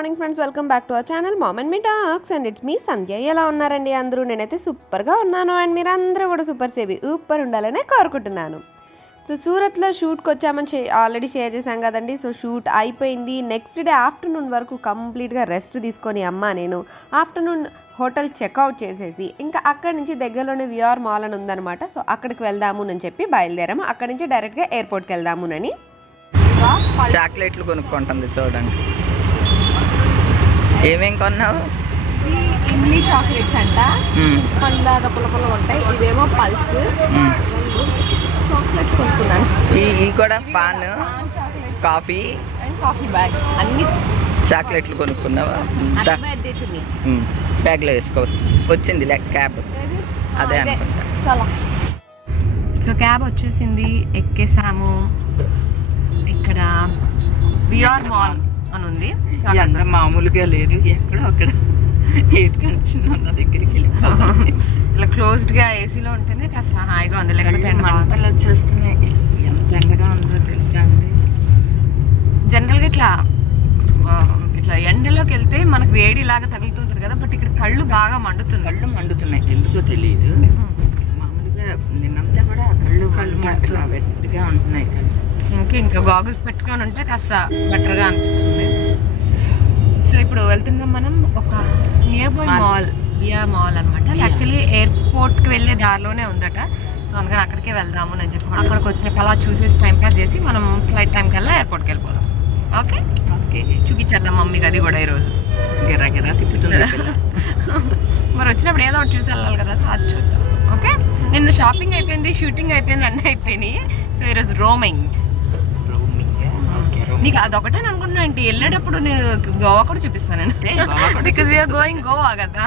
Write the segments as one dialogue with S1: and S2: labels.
S1: Morning friends welcome back to our channel mom and me talks. And it's me Sandhya. ఎలా ఉన్నారండి అందరూ? నేనైతే సూపర్గా ఉన్నాను. అండ్ మీరు అందరూ కూడా సూపర్ సేవి సూపర్ ఉండాలనే కోరుకుంటున్నాను. సో సూరత్లో షూట్కి వచ్చామని ఆల్రెడీ షేర్ చేశాం కదండి. సో షూట్ అయిపోయింది. నెక్స్ట్ డే ఆఫ్టర్నూన్ వరకు కంప్లీట్గా రెస్ట్ తీసుకొని అమ్మ నేను ఆఫ్టర్నూన్ హోటల్ చెక్అవుట్ చేసేసి ఇంకా అక్కడి నుంచి దగ్గరలోనే విఆర్ మాల్ అని ఉందన్నమాట. సో అక్కడికి వెళ్దాము అని చెప్పి బయలుదేరాము. అక్కడి నుంచి డైరెక్ట్గా ఎయిర్పోర్ట్కి వెళ్దామునని
S2: చాక్లెట్లు కొనుక్కుంటుంది చూడండి. ఏమేం కొన్నావు?
S1: ఇమ్లీ చాక్లెట్స్ అంట. పండుగ పుల్ల ఉంటాయి. ఇవేమో పల్స్. చాక్లెట్స్ కొనుక్కున్నాను.
S2: ఈ ఈ కూడా paan coffee.
S1: And coffee bag. అన్ని
S2: చాక్లెట్లు కొనుక్కున్నావా. బ్యాగ్లో వేసుకో. వచ్చింది క్యాబ్. అదే అనుకుంటా.
S1: చాలా. సో క్యాబ్ వచ్చేసింది. ఎక్కేసాము. ఇక్కడ విఆర్ మాల్ అని ఉంది
S2: ఎండ మామూలుగా లేదు ఎక్కడో అక్కడ ఎయిర్ కండిషన్ ఉన్న దగ్గరికి వెళ్ళి
S1: ఇలా క్లోజ్డ్గా ఏసీలో ఉంటేనే కాస్త హాయిగా ఉంది. లేకపోతే
S2: మంటలు వచ్చేస్తున్నాయి. ఎంత ఎండగా ఉందో తెలుసా అండి?
S1: జనరల్గా ఇట్లా ఇట్లా ఎండలోకి వెళ్తే మనకు వేడి లాగా తగులుతుంటుంది కదా. బట్ ఇక్కడ కళ్ళు బాగా మండుతుంది
S2: కళ్ళు మండుతున్నాయి. ఎందుకో తెలియదు మామూలుగా నిన్నంతా కూడా కళ్ళు కళ్ళు మంటలా వెట్టుగా ఉంటున్నాయి కళ్ళు.
S1: ఓకే ఇంకా గాగుల్స్ పెట్టుకొని ఉంటే కాస్త బెటర్గా అనిపిస్తుంది. సో ఇప్పుడు వెళ్తున్నాం మనం ఒక నియర్ బై. మాల్ వియా మాల్ అనమాట యాక్చువల్లీ ఎయిర్పోర్ట్కి వెళ్ళే దారిలోనే ఉందట. సో అందుకని అక్కడికే వెళ్దాము అని చెప్పి అక్కడికి వచ్చే అలా చూసేసి టైం పాస్ చేసి మనం ఫ్లైట్ టైం కల్లా ఎయిర్పోర్ట్కి వెళ్ళిపోదాం. ఓకే
S2: ఓకే
S1: చూపించేద్దాం మమ్మీకి అది కూడా ఈరోజు.
S2: గిరా గిరా తిప్పుతుంది.
S1: మరి వచ్చినప్పుడు ఏదో ఒకటి చూసి వెళ్ళాలి కదా సో అది చూద్దాం. ఓకే నిన్న షాపింగ్ అయిపోయింది షూటింగ్ అయిపోయింది అన్నీ అయిపోయినాయి. సో ఈరోజు రోమింగ్? నీకు అదొకటే అనుకుంటున్నా ఏంటి? వెళ్ళేటప్పుడు నేను. గోవా కూడా చూపిస్తాను బికాజ్ వీఆర్ గోయింగ్ గోవా కదా.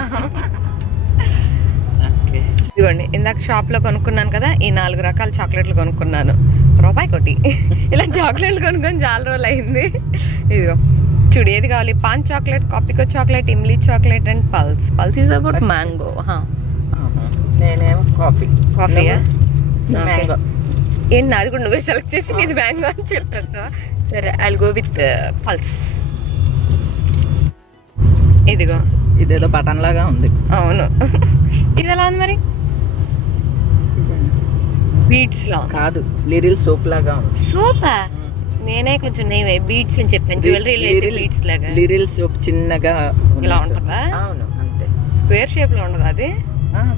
S1: ఇదిగోండి ఇందాక షాప్లో కొనుక్కున్నాను కదా ఈ నాలుగు రకాల చాక్లెట్లు కొనుక్కున్నాను. రూపాయి కొట్టి. ఇలా చాక్లెట్లు కొనుక్కొని చాలా రోజులు అయింది ఇదిగో చూడు ఏది కావాలి? Paan chocolate Kopiko chocolate imli chocolate and Pulse. Pulse is about. Mango.
S2: నేనేమో కాఫీ.
S1: కాఫీయా?
S2: మ్యాంగో.
S1: ఏంటి నాది కూడా నువ్వే సెలెక్ట్ చేసి నీది మ్యాంగో అని చెప్పేస్తా సరే ఐ గో విత్ పల్స్ ఇదిగో
S2: ఇదేదో బటన్ లాగా ఉంది
S1: అవును ఇది ఎలా ఉంది మరి బీట్స్ లా
S2: కాదు లిరిల్ సోప్ లాగా ఉంది
S1: సోపా నేనే కొంచెం నెయ్యి బీట్స్ అని చెప్పాను జ్యువెలరీ
S2: Liril-
S1: బీట్స్ లాగా
S2: లిరిల్ సోప్ చిన్నగా
S1: ఇలా. ఉంటుందా
S2: అవును అంతే
S1: స్క్వేర్ షేప్లో ఉండదు అది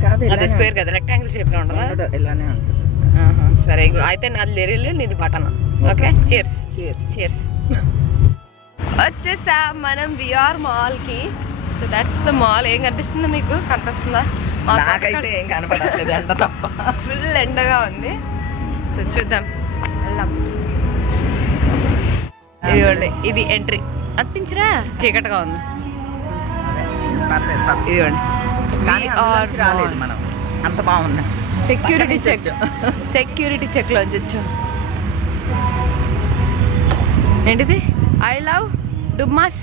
S2: కాదు
S1: అదే స్క్వేర్ కదా రెక్టాంగిల్ షేప్లో ఉండదా
S2: ఇలానే ఉంటుంది
S1: సరే అయితే నాది లెరిల్ నీది బటన్ ఓకే. చీర్స్. చీర్స్ వచ్చేసా మనం విఆర్ మాల్కి. సో దట్స్ ద మాల్ ఏం కనిపిస్తుందా మీకు? కనిపిస్తుందా?
S2: నాకైతే ఏం కనపడట్లేదు ఎండ తప్ప.
S1: ఫుల్ ఎండగా ఉంది. సో చూద్దాం. వెళ్దాం. ఇదిగోండి ఇది ఎంట్రీ అనిపించరా చీకటిగా ఉంది. ఇదిగోండి.
S2: రాలేదు మనం. అంత బాగున్నాయి
S1: సెక్యూరిటీ చెక్. సెక్యూరిటీ చెక్లో వచ్చచ్చు. ఏంటిది? I love Dumas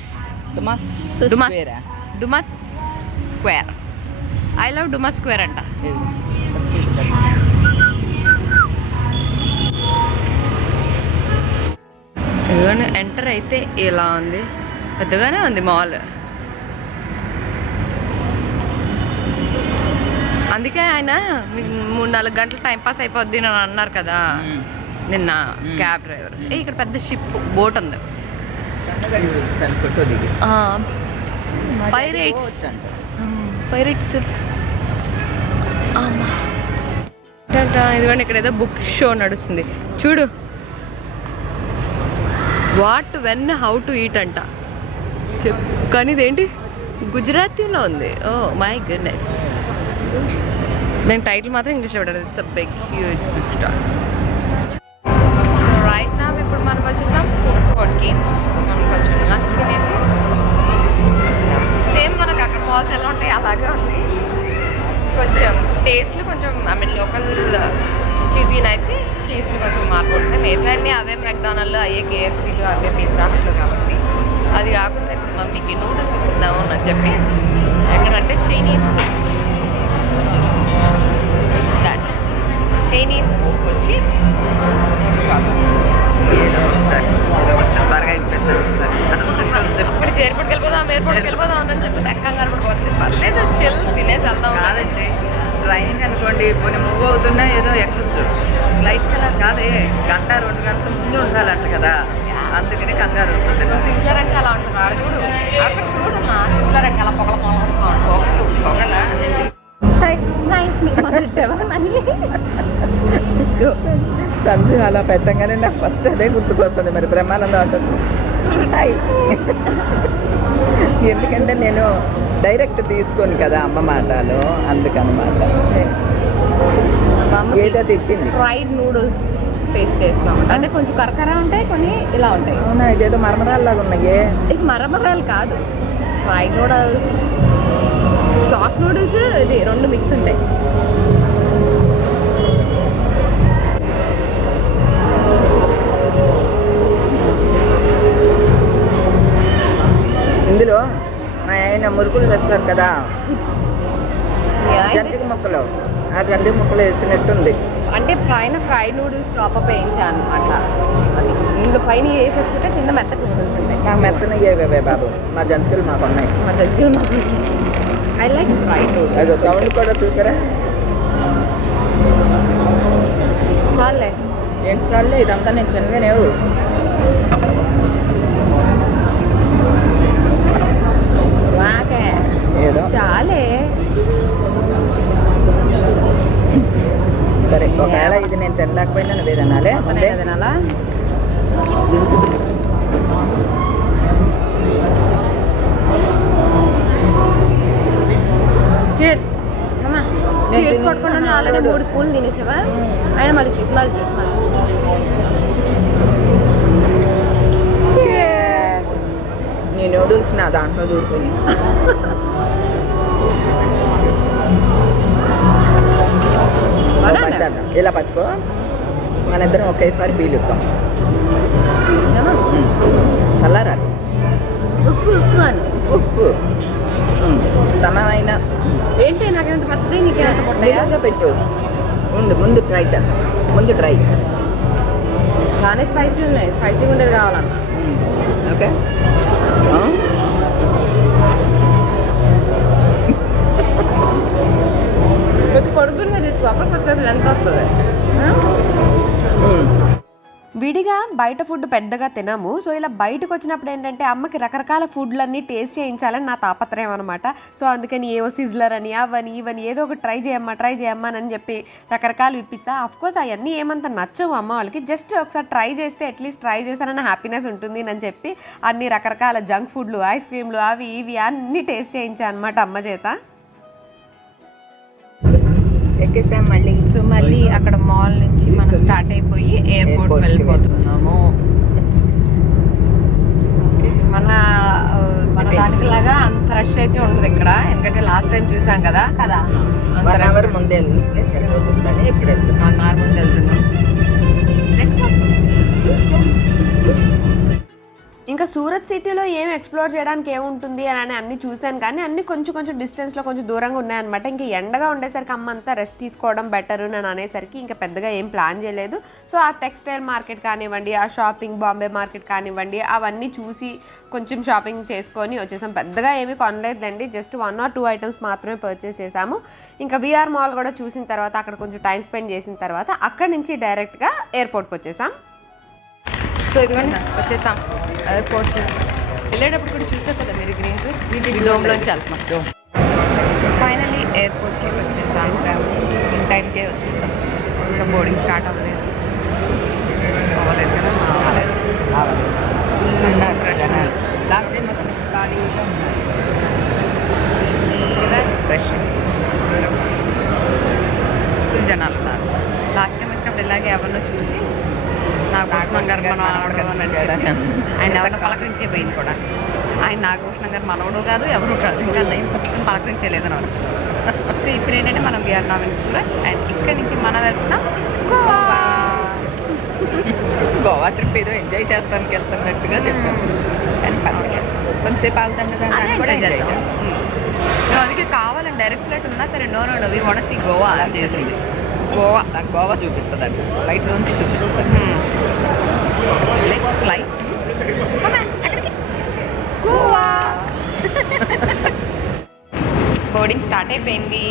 S2: Dumas
S1: Dumas.
S2: స్క్వేరా?
S1: Dumas square I love Dumas square అంట. ఎంటర్ అయితే ఇలా ఉంది. పెద్దగానే ఉంది మాల్ అందుకే ఆయన మీకు మూడు నాలుగు గంటలు టైం పాస్ అయిపోద్ది అని అన్నారు కదా.
S2: మ్మ్.
S1: నిన్న. క్యాబ్ డ్రైవర్ ఏ ఇక్కడ పెద్ద షిప్ బోట్ ఉంది. పైరేట్స్ ఇదిగోండి ఇక్కడ ఏదో బుక్ షో నడుస్తుంది. చూడు. What when how to eat అంట. చెప్ కానీ ఇదేంటి? గుజరాతీలో ఉంది. ఓ మై గుడ్నెస్ నేను టైటిల్ మాత్రం ఇంగ్లీష్లో పెట్టారు it's a big huge book stall right నా ఇప్పుడు మనం వచ్చేసాం ఫుడ్ కోర్ట్కి మనం కొంచెం లంచ్ తినేసి. సేమ్ మనకు అక్కడ మాల్స్ ఎలా ఉంటాయి అలాగే ఉంది. కొంచెం టేస్ట్లు కొంచెం ఐ మీన్ లోకల్ క్యూజిన్ అయితే టేస్ట్లు కొంచెం మార్పు ఉంటాయి. మిగతా అవే మెక్డానల్డ్ అయ్యే కేఎఫ్సీలు అవే పిజ్జా కాబట్టి. అది కాకుండా మమ్మీకి నూడిల్స్ తిందాము అని చెప్పి. ఎక్కడంటే చైనీస్ దట్ చైనీస్ ఫుడ్ వచ్చి
S2: త్వరగా
S1: ఇప్పుడు ఎయిర్పోర్ట్కి వెళ్ళిపోదాం ఎయిర్పోర్ట్కి వెళ్ళిపోదాం అని చెప్పి ఎక్కగా కనపడిపోతుంది. పర్లేదు చిల్ తినేసి వెళ్దాం
S2: కాదండి ట్రైన్ అనుకోండి పోనీ మూవ్ అవుతున్నా ఏదో ఎక్కచ్చు. ఫ్లైట్ కలా కాదే గంట రెండు గంటల ముందు ఉండాలంట కదా. అందుకని కంగారు వస్తుంది.
S1: సిగ్లర్ అంటే అలా ఉంటుంది. ఆడ చూడు. అక్కడ చూడు సిగ్లర్ అంటే అలా పొగల పొగలు.
S2: పొగలా? సంధి అలా పెట్టగానే నాకు ఫస్ట్ అదే గుర్తుకొస్తుంది మరి బ్రహ్మానందం అంటుంది హాయ్ ఎందుకంటే నేను డైరెక్ట్ తీసుకోను కదా అమ్మ మాటలు అందుకనమాట. ఏదో తెచ్చింది.
S1: ఫ్రైడ్ నూడిల్స్ టేస్ట్ చేస్తాం. అంటే కొంచెం కరకర ఉంటాయి కొన్ని ఇలా ఉంటాయి.
S2: అవునా ఇదేదో మరమరాల్లాగా ఉన్నాయే?
S1: ఇది మరమరాలు కాదు. ఫ్రైడ్ నూడిల్స్ సాఫ్ట్ నూడిల్స్ ఇది రెండు మిక్స్ ఉంటాయి.
S2: ఇందులో మా ఆయన మురుకులు వేస్తారు కదా. జంతిక ముక్కలు. ఆ జంతిక ముక్కలు వేసినట్టుంది.
S1: అంటే పైన ఫ్రైడ్ నూడిల్స్ టాప్ వేయించాను అనమాట అది ఇందులో పైన వేసేసుకుంటే కింద మెత్తటి నూడిల్స్ ఉంటాయి.
S2: నాకు మెత్తన ఇవ్వవే బాబు. మా జంతికలు మాకు ఉన్నాయి.
S1: మా దగ్గర ఐ లైక్ ఫ్రైడ్ నూడిల్స్
S2: అది సౌండ్ కూడా చూసారా?
S1: చాలే.
S2: ఏంటి సార్లే ఇదంతా నేను తినలేవు
S1: వాకే.
S2: ఏదో?
S1: చాలే.
S2: సరే ఒకవేళ ఇది నేను తినలేకపోయినా నువ్వు తినాలే.
S1: కదా తినాలా? చీర్స్ అమ్మా
S2: నేను
S1: చీర్స్
S2: తిన్నాను.
S1: కొట్టుకుంటే ఆల్రెడీ మూడు స్పూన్లు తినేసావా? ఆయన మళ్ళీ చీర్స్ మళ్ళీ చీర్స్ మళ్ళీ
S2: నీ నూడిల్స్ నా దాంట్లో దూరుకుని. ఇలా పట్టుకో. మన ఇద్దరం ఒకేసారి బీలుద్దాం
S1: ఏమో?
S2: చల్లారాలి.
S1: ఉప్పు ఉప్పు అని.
S2: ఉప్పు ఉమ్. సమమైన
S1: ఏంటి నీకేంత పొట్టయా?
S2: వేగంగా పెట్టు. ఉండు ముందు ట్రై చేద్దాం ముందు ట్రై
S1: బాగానే స్పైసీ ఉన్నాయి. స్పైసీ ఉండేది కావాలన్న.
S2: ఓకే?
S1: కొడుకుని తెచ్చు ఎంత వస్తుంది విడిగా బయట ఫుడ్ పెద్దగా తినము. సో ఇలా బయటకు వచ్చినప్పుడు ఏంటంటే అమ్మకి రకరకాల ఫుడ్లన్నీ టేస్ట్ చేయించాలని నా తాపత్రయం అనమాట సో అందుకని ఏవో సిజ్లర్ అని అవని ఇవని ఏదో ఒకటి ట్రై చేయమ్మా ట్రై చేయమ్మా అని చెప్పి రకరకాలు ఇప్పిస్తా. అఫ్ కోర్స్ అవన్నీ ఏమంత నచ్చవు అమ్మ వాళ్ళకి. జస్ట్ ఒకసారి ట్రై చేస్తే అట్లీస్ట్ ట్రై చేశానన్న హ్యాపీనెస్ ఉంటుంది అని చెప్పి అన్ని రకరకాల జంక్ ఫుడ్లు ఐస్ క్రీమ్లు అవి ఇవి అన్ని టేస్ట్ చేయించా అనమాట అమ్మ చేత.
S2: ఎక్కేసాం మళ్ళీ.
S1: సో మళ్ళీ అక్కడ మాల్ నుంచి మనం స్టార్ట్ అయిపోయి ఎయిర్పోర్ట్ వెళ్ళిపోతున్నాము. మన మన దానికి లాగా అంత రష్ అయితే ఉండదు ఇక్కడ. ఎందుకంటే లాస్ట్ టైం చూసాం కదా. కదా. అంత
S2: వన్ అవర్ ముందే సరిపోతుందని ఇప్పుడు వెళ్తున్నాం.
S1: వన్ అవర్ ముందు వెళ్తున్నాం. Go. ఇంకా సూరత్ సిటీలో ఏం ఎక్స్ప్లోర్ చేయడానికి ఏముంటుంది అని అన్ని చూశాను కానీ అన్ని కొంచెం కొంచెం డిస్టెన్స్లో కొంచెం దూరంగా ఉన్నాయన్నమాట. ఇంకా ఎండగా ఉండేసరికి అమ్మ అంతా రెస్ట్ తీసుకోవడం బెటర్ నేను అనేసరికి ఇంకా పెద్దగా ఏం ప్లాన్ చేయలేదు. సో ఆ టెక్స్టైల్ మార్కెట్ కానివ్వండి ఆ షాపింగ్ బాంబే మార్కెట్ కానివ్వండి అవన్నీ చూసి కొంచెం షాపింగ్ చేసుకొని వచ్చేసాం. పెద్దగా ఏమీ కొనలేదండి just one or two items మాత్రమే పర్చేస్ చేశాము. ఇంకా విఆర్ మాల్ కూడా చూసిన తర్వాత అక్కడ కొంచెం టైం స్పెండ్ చేసిన తర్వాత అక్కడ నుంచి డైరెక్ట్గా ఎయిర్పోర్ట్కి వచ్చేసాం. సో ఇదిగోండి వచ్చేసాం. ఎయిర్పోర్ట్. వెళ్ళేటప్పుడు కూడా చూసే కదా మీరు గ్రీన్స్ ఇది డోమ్లోంచి వెళ్తున్నాం. సో ఫైనలీ ఎయిర్పోర్ట్కి వచ్చేసాం ఇన్ టైంకే వచ్చేసాం. ఇంకా బోర్డింగ్ స్టార్ట్ అవ్వలేదు. అవ్వలేదు కదా అవ్వలేదు
S2: లాస్ట్ టైం వచ్చిన ఖాళీగా
S1: ఫ్రెష్ జనాలు ఉన్నారు. లాస్ట్ టైం వచ్చినప్పుడు ఇలాగే ఎవరినో చూసి నాగభూషణం గారు చెప్పి ఆయన ఎవరినో పలకరించే పోయింది కూడా. ఆయన నాగభూషణం గారు మనవడు కాదు ఎవరు కాదు. ఇంకా నయం పుస్తకం పలకరించలేదు అని సో ఇప్పుడు ఏంటంటే మనం వీఆర్ ఇన్ సూరత్ అండ్ ఇక్కడి నుంచి మనం వెళ్తున్నాం గోవా.
S2: గోవా ట్రిప్ ఏదో ఎంజాయ్ చేస్తానికి వెళ్తున్నట్టుగా చెప్పాం కానీ. కొంతసేపు ఆగుతాం కదా కూడా ఎంజాయ్
S1: చేద్దాం. అందుకే కావాలని డైరెక్ట్ ఫ్లైట్ ఉన్నా సరే no no we want see Goa
S2: అలా చేసింది. గోవా నాకు గోవా చూపిస్తుంది. అండి ఫ్లైట్ నుంచి చూపిస్తుంది
S1: గోవా బోర్డింగ్ స్టార్ట్ అయిపోయింది.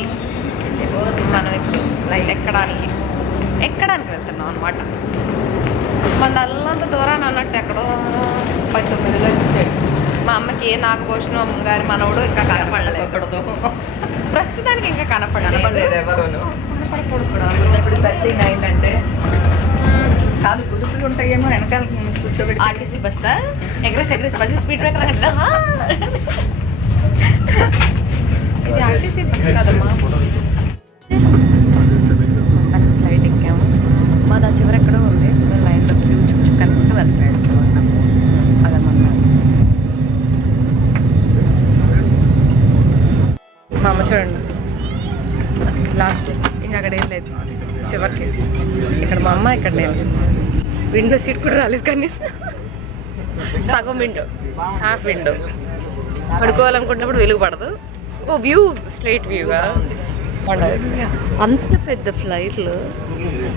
S1: మనం ఇప్పుడు ఫ్లైట్ ఎక్కడానికి ఎక్కడానికి వెళ్తున్నాం అనమాట మన అల్లంత దూరాన్ని అన్నట్టు ఎక్కడో పది తొమ్మిదిలో ఇచ్చాడు మా అమ్మకి ఏ నాగభూషణం గారి మనవడు ఇంకా కనపడలేదు. ప్రస్తుతానికి ఇంకా కనపడలేదు.
S2: ఎవరును అయిందంటే కాదు కుదుపులు ఉంటాయేమో వెనకాల కూర్చోబెట్టి.
S1: ఆర్టీసీ బస్సా? Express express bus speed breaker అంటే ఇది ఆర్టీసీ బస్ కదమ్మా. ఫ్లైట్ ఎక్కాము మాది ఆ చివరి ఎక్కడో ఉంది మేము లైన్లో క్యూ చూసుకుంటూ వెళ్తాడు మా అమ్మ చూడండి. లాస్ట్ ఇంకా అక్కడ ఏం లేదు. చివరికి. ఇక్కడ మా అమ్మ ఇక్కడ నేను. విండో సీట్ కూడా రాలేదు కనీసం సగం విండో హాఫ్ విండో పడుకోవాలనుకున్నప్పుడు వెలుగు పడదు. ఓ వ్యూ స్లైట్ వ్యూగా అంత పెద్ద ఫ్లైట్లు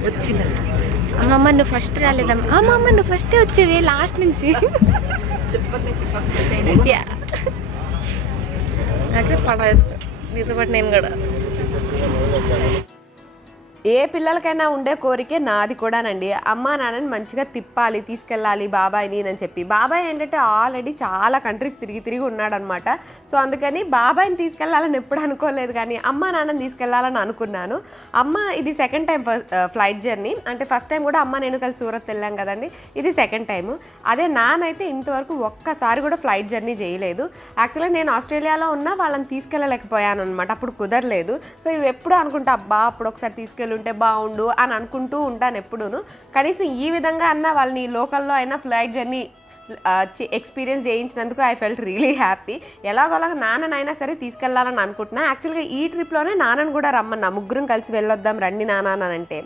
S1: వచ్చింది. అమ్మమ్మ నువ్వు ఫస్ట్ రాలేదమ్మా. అమ్మమ్మ నువ్వు ఫస్టే వచ్చేవి లాస్ట్ నుంచి. నాకే నీతో పాటు నేను కూడా. ఏ పిల్లలకైనా ఉండే కోరికే నాది కూడానండి. అమ్మా నాన్నని మంచిగా తిప్పాలి తీసుకెళ్ళాలి బాబాయ్ని అని చెప్పి. బాబాయ్ ఏంటంటే ఆల్రెడీ చాలా కంట్రీస్ తిరిగి తిరిగి ఉన్నాడనమాట. సో అందుకని బాబాయ్ని తీసుకెళ్ళాలని ఎప్పుడు అనుకోలేదు కానీ అమ్మా నాన్నని తీసుకెళ్ళాలని అనుకున్నాను. అమ్మ ఇది సెకండ్ టైం ఫ్లైట్ జర్నీ అంటే ఫస్ట్ టైం కూడా అమ్మ నేను కలిసి సూరత్ వెళ్ళాం కదండి. ఇది సెకండ్ టైం అదే నానైతే ఇంతవరకు ఒక్కసారి కూడా ఫ్లైట్ జర్నీ చేయలేదు. యాక్చువల్గా నేను ఆస్ట్రేలియాలో ఉన్నా వాళ్ళని తీసుకెళ్ళలేకపోయాను అనమాట అప్పుడు కుదరలేదు. సో ఇవి ఎప్పుడు అనుకుంటా అబ్బా అప్పుడు ఒకసారి తీసుకెళ్ళి ఉంటే బాగుండు అని అనుకుంటూ ఉంటాను ఎప్పుడూను. కనీసం ఈ విధంగా అన్న వాళ్ళని లోకల్లో అయినా ఫ్లైట్ జర్నీ ఎక్స్పీరియన్స్ చేయించినందుకు ఐ ఫెల్ట్ రియలీ హ్యాపీ ఎలాగోలాగా నాన్ననైనా సరే తీసుకెళ్ళాలని అనుకుంటున్నా. యాక్చువల్గా ఈ ట్రిప్లోనే నాన్నని కూడా రమ్మన్నా. ముగ్గురం కలిసి వెళ్ళొద్దాం రండి నాన్న అంటే.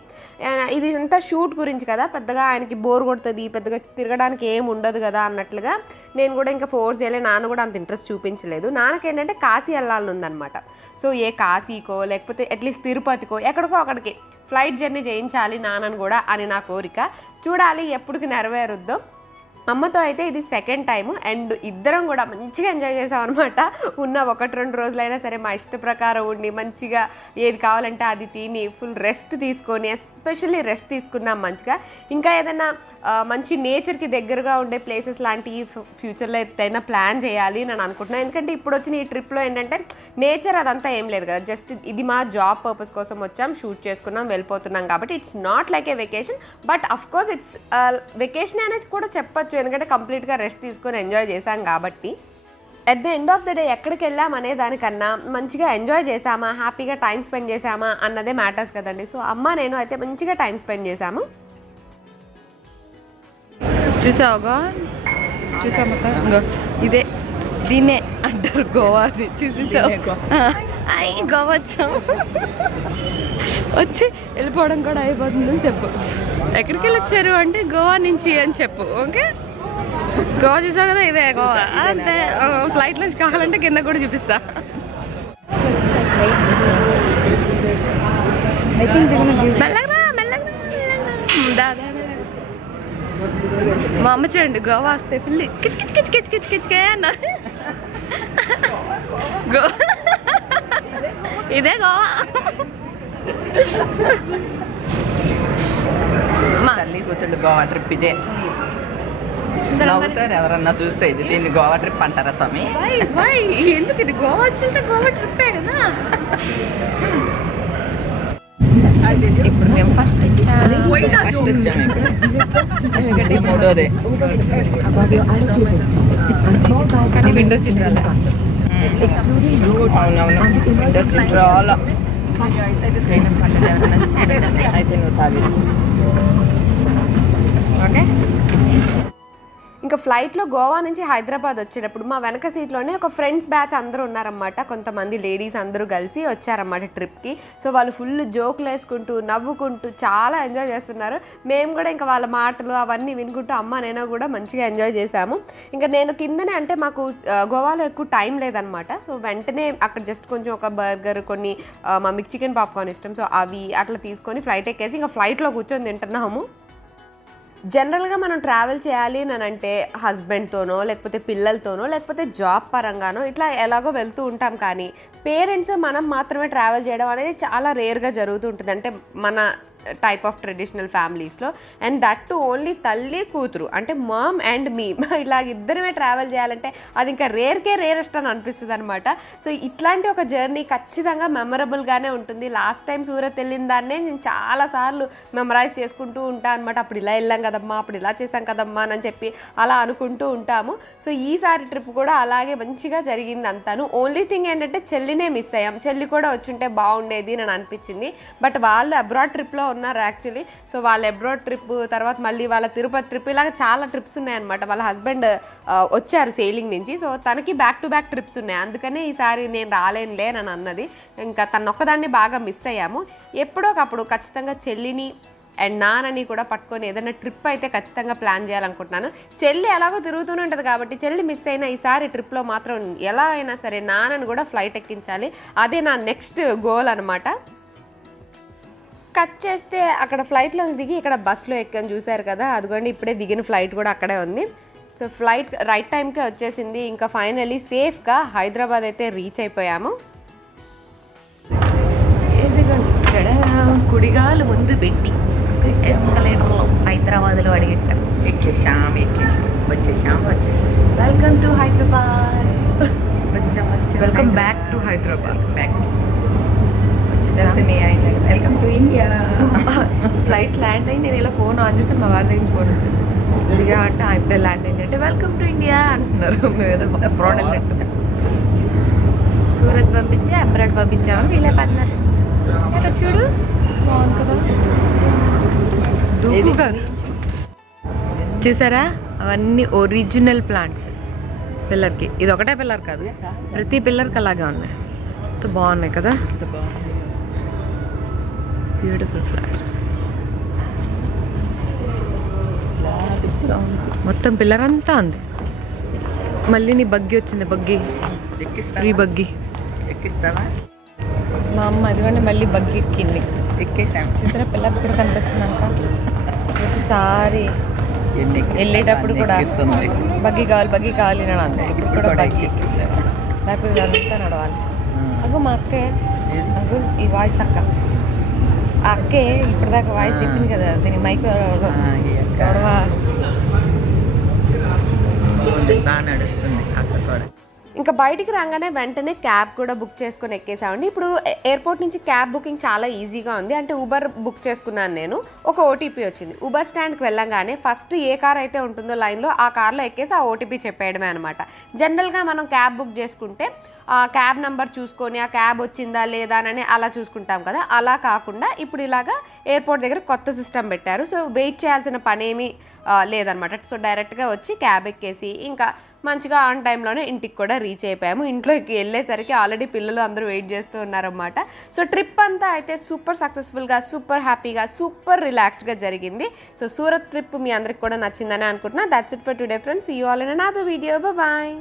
S1: ఇది అంతా షూట్ గురించి కదా. పెద్దగా ఆయనకి బోర్ కొడుతుంది పెద్దగా తిరగడానికి ఏం ఉండదు కదా అన్నట్లుగా నేను కూడా ఇంకా ఫోర్స్ చేయలే. నాన్న కూడా అంత ఇంట్రెస్ట్ చూపించలేదు. నాన్నకి ఏంటంటే కాశీ వెళ్ళాలని ఉందన్నమాట. సో ఏ కాశీకో లేకపోతే అట్లీస్ట్ తిరుపతికో ఎక్కడికో అక్కడికి ఫ్లైట్ జర్నీ చేయించాలి నాన్నను కూడా అని నా కోరిక. చూడాలి ఎప్పటికి నెరవేరుద్దో. అమ్మతో అయితే ఇది సెకండ్ టైము అండ్ ఇద్దరం కూడా మంచిగా ఎంజాయ్ చేసాం అనమాట ఉన్న ఒకటి రెండు రోజులైనా సరే మా ఇష్ట ప్రకారం ఉండి మంచిగా ఏది కావాలంటే అది తిని ఫుల్ రెస్ట్ తీసుకొని ఎస్పెషల్లీ రెస్ట్ తీసుకున్నాం మంచిగా. ఇంకా ఏదైనా మంచి నేచర్కి దగ్గరగా ఉండే ప్లేసెస్ లాంటివి ఫ్యూచర్లో ఎత్తైనా ప్లాన్ చేయాలి అని అనుకుంటున్నాను ఎందుకంటే ఇప్పుడు వచ్చిన ఈ ట్రిప్లో ఏంటంటే నేచర్ అదంతా ఏం లేదు కదా. జస్ట్ ఇది మా జాబ్ పర్పస్ కోసం వచ్చాం షూట్ చేసుకున్నాం వెళ్ళిపోతున్నాం కాబట్టి it's not like a vacation but of course it's vacation అనేది కూడా చెప్పొచ్చు. ఎందుకంటే కంప్లీట్గా రెస్ట్ తీసుకొని ఎంజాయ్ చేశాం కాబట్టి. At the end of the day ఎక్కడికి వెళ్ళాం అనే దానికన్నా మంచిగా ఎంజాయ్ చేసామా హ్యాపీగా టైం స్పెండ్ చేసామా అన్నదే మ్యాటర్స్ కదండి. సో అమ్మ నేను అయితే మంచిగా టైం స్పెండ్ చేశాము. చూసావుగా? ఇంకో ఇదే దీన్నే అంటారు గోవా అని. చూసేసావు. అయ్యి గోవా. వచ్చాం వచ్చి వెళ్ళిపోవడం కూడా అయిపోతుందని చెప్పు. ఎక్కడికి వెళ్ళొచ్చారు అంటే గోవా నుంచి అని చెప్పు ఓకే? గోవా చూసావు కదా? ఇదే గోవా. అంతే ఫ్లైట్ నుంచి కావాలంటే కింద కూడా చూపిస్తా. మా అమ్మ చూడండి గోవా వస్తే పిల్లి కిచ్ కిచ్ కిచ్ కిచ్ కిచ్ కిచ్కే అన్న గో ఇదే గోవా.
S2: తల్లి కూతుళ్ళు గోవా ట్రిప్ ఇదే? నవ్వుతారు ఎవరన్నా చూస్తే ఇది దీన్ని గోవా ట్రిప్ అంటారా స్వామి?
S1: ఎందుకు ఇది? గోవా వచ్చింటే గోవా ట్రిప్పే కదా. ఇప్పుడు మేము ఫస్ట్
S2: ఫస్ట్ వచ్చాము మూడోదే.
S1: కానీ విండో సీట్ రాలే.
S2: అవునవును. విండో సీట్
S1: ఎవరన్నా
S2: అయితే నువ్వు తాగి.
S1: ఓకే.
S3: ఇంకా ఫ్లైట్లో గోవా నుంచి హైదరాబాద్ వచ్చేటప్పుడు మా వెనక సీట్లోనే ఒక ఫ్రెండ్స్ బ్యాచ్ అందరూ ఉన్నారన్నమాట. కొంతమంది లేడీస్ అందరూ కలిసి వచ్చారన్నమాట ట్రిప్కి సో వాళ్ళు ఫుల్ జోకులు వేసుకుంటూ నవ్వుకుంటూ చాలా ఎంజాయ్ చేస్తున్నారు. మేము కూడా ఇంకా వాళ్ళ మాటలు అవన్నీ వినుకుంటూ అమ్మ నేను కూడా మంచిగా ఎంజాయ్ చేశాము. ఇంకా నేను కిందనే అంటే మాకు గోవాలో ఎక్కువ టైం లేదనమాట సో వెంటనే అక్కడ జస్ట్ కొంచెం ఒక బర్గర్ కొన్ని మమ్మీకి చికెన్ పాప్కార్న్ ఇష్టం. సో అవి అట్లా తీసుకొని ఫ్లైట్ ఎక్కేసి ఇంకా ఫ్లైట్లో కూర్చొని తింటున్నాము. జనరల్గా మనం ట్రావెల్ చేయాలి అని అంటే హస్బెండ్తోనో లేకపోతే పిల్లలతోనో లేకపోతే జాబ్ పరంగానో ఇట్లా ఎలాగో వెళ్తూ ఉంటాం కానీ పేరెంట్స్ మనం మాత్రమే ట్రావెల్ చేయడం అనేది చాలా రేర్గా జరుగుతూ ఉంటుంది. అంటే మన టైప్ ఆఫ్ ట్రెడిషనల్ ఫ్యామిలీస్లో అండ్ దట్ టు ఓన్లీ తల్లి కూతురు. అంటే మామ్ అండ్ మీ ఇలా ఇద్దరమే ట్రావెల్ చేయాలంటే అది ఇంకా రేర్కే రేరెస్ట్ అని అనిపిస్తుంది అనమాట సో ఇట్లాంటి ఒక జర్నీ ఖచ్చితంగా మెమరబుల్గానే ఉంటుంది. లాస్ట్ టైం సూరత్ వెళ్ళిన దాన్నే నేను చాలాసార్లు మెమరైజ్ చేసుకుంటూ ఉంటాను అనమాట అప్పుడు ఇలా వెళ్ళాం కదమ్మా అప్పుడు ఇలా చేసాం కదమ్మా అని చెప్పి అలా అనుకుంటూ ఉంటాము. సో ఈసారి ట్రిప్ కూడా అలాగే మంచిగా జరిగింది అంతాను. ఓన్లీ థింగ్ ఏంటంటే చెల్లినే మిస్ అయ్యాం. చెల్లి కూడా వచ్చుంటే బాగుండేది అని అనిపించింది. బట్ వాళ్ళు అబ్రాడ్ ట్రిప్లో ఉన్నారు యాక్చువల్లీ సో వాళ్ళ అబ్రాడ్ ట్రిప్ తర్వాత మళ్ళీ వాళ్ళ తిరుపతి ట్రిప్ ఇలాగ చాలా ట్రిప్స్ ఉన్నాయన్నమాట. వాళ్ళ హస్బెండ్ వచ్చారు సేలింగ్ నుంచి. సో తనకి బ్యాక్ టు బ్యాక్ ట్రిప్స్ ఉన్నాయి. అందుకనే ఈసారి నేను రాలేనులే అని అన్నది. ఇంకా తన ఒక్కదాన్ని బాగా మిస్ అయ్యాము. ఎప్పుడో ఒకప్పుడు ఖచ్చితంగా చెల్లిని అండ్ నాన్నని కూడా పట్టుకొని ఏదైనా ట్రిప్ అయితే ఖచ్చితంగా ప్లాన్ చేయాలనుకుంటున్నాను. చెల్లి ఎలాగో తిరుగుతూనే ఉంటుంది కాబట్టి చెల్లి మిస్ అయిన ఈసారి ట్రిప్లో మాత్రం ఎలా అయినా సరే నాన్నని కూడా ఫ్లైట్ ఎక్కించాలి. అదే నా నెక్స్ట్ గోల్ అనమాట కట్ చేస్తే అక్కడ ఫ్లైట్లో దిగి ఇక్కడ బస్సులో ఎక్కాను చూశారు కదా? అదిగోండి ఇప్పుడే దిగిన ఫ్లైట్ కూడా అక్కడే ఉంది. సో ఫ్లైట్ రైట్ టైంకే వచ్చేసింది. ఇంకా ఫైనలీ సేఫ్గా హైదరాబాద్ అయితే రీచ్ అయిపోయాము.
S2: ఇక్కడ కుడిగాలు ముందు పెట్టి ఎస్కలేటర్లో హైదరాబాద్లో అడిగెట్టాం ఎక్కేసాం ఎక్కేసాం వచ్చేసాం వచ్చేసాం
S3: వెల్కమ్ టు హైదరాబాద్
S2: వచ్చాం వచ్చాం.
S3: Welcome back to Hyderabad
S2: back welcome to India.
S3: Flight land అయ్యి నేను ఇలా ఫోన్ ఆన్ చేసి మా వారి దగ్గర ఫోన్ వచ్చింది. ఇదిగా అంటే ఇప్పుడే ల్యాండ్ అయింది అంటే వెల్కమ్ టు ఇండియా అంటున్నారు. మేము ఏదో అబ్రాడ్ అన్నట్టు. సూరత్ పంపించి అబ్రాడ్ పంపించాము? వీళ్ళే పడినారు అక్కడ చూడు బాగుంది కదా. దూకుగా. చూసారా? అవన్నీ ఒరిజినల్ ప్లాంట్స్ పిల్లర్కి ఇది ఒకటే పిల్లర్ కాదు. ప్రతి పిల్లర్కి అలాగే ఉన్నాయి. బాగున్నాయి కదా. బ్యూటిఫుల్ ఫ్లవర్స్ మొత్తం పిల్లర్ అంతా ఉంది. మళ్ళీ నీ బగ్గి వచ్చింది బగ్గి. Free buggy.
S2: ఎక్కిస్తావా?
S3: మా అమ్మ అదిగోండి మళ్ళీ బగ్గి ఎక్కింది.
S2: ఎక్కేసాం
S3: చూసారా పిల్లర్కి కూడా కనిపిస్తుంది అంట ప్రతిసారి వెళ్ళేటప్పుడు కూడా. బగ్గి కావాలి బగ్గి కావాలి అని అంది ఇప్పుడు కూడా బగ్గి. లేకపోతే ఇదంతా నడవాలి. అగో మా అక్కే? అగో ఈ వాయిస్ అక్క. అక్కే ఇప్పటిదాకా వాయిస్. చెప్పింది కదా దీని మైక్
S2: ఆ, ఈ అక్క.
S3: గొడవ
S2: బాగుంది, బాగా నడుస్తుంది అక్క కూడా.
S3: ఇంకా బయటికి రాగానే వెంటనే క్యాబ్ కూడా బుక్ చేసుకొని ఎక్కేసామండి. ఇప్పుడు ఎయిర్పోర్ట్ నుంచి క్యాబ్ బుకింగ్ చాలా ఈజీగా ఉంది. అంటే ఊబర్ బుక్ చేసుకున్నాను నేను. ఒక ఓటీపీ వచ్చింది. ఊబర్ స్టాండ్కి వెళ్ళంగానే ఫస్ట్ ఏ కార్ అయితే ఉంటుందో లైన్లో ఆ కార్లో ఎక్కేసి ఆ ఓటీపీ చెప్పేయడమే అనమాట జనరల్గా మనం క్యాబ్ బుక్ చేసుకుంటే ఆ క్యాబ్ నెంబర్ చూసుకొని ఆ క్యాబ్ వచ్చిందా లేదా అని అలా చూసుకుంటాం కదా. అలా కాకుండా ఇప్పుడు ఇలాగా ఎయిర్పోర్ట్ దగ్గర కొత్త సిస్టమ్ పెట్టారు. సో వెయిట్ చేయాల్సిన పనేమీ లేదనమాట. సో డైరెక్ట్గా వచ్చి క్యాబ్ ఎక్కేసి ఇంకా మంచిగా ఆన్ టైంలోనే ఇంటికి కూడా రీచ్ అయిపోయాము. ఇంట్లోకి వెళ్ళేసరికి ఆల్రెడీ పిల్లలు అందరూ వెయిట్ చేస్తూ ఉన్నారన్నమాట సో ట్రిప్ అంతా అయితే సూపర్ సక్సెస్ఫుల్గా సూపర్ హ్యాపీగా సూపర్ రిలాక్స్డ్గా జరిగింది. సో సూరత్ ట్రిప్ మీ అందరికి కూడా నచ్చిందని అనుకుంటున్నా. That's it for today friends you all in నాదో వీడియో బాయ్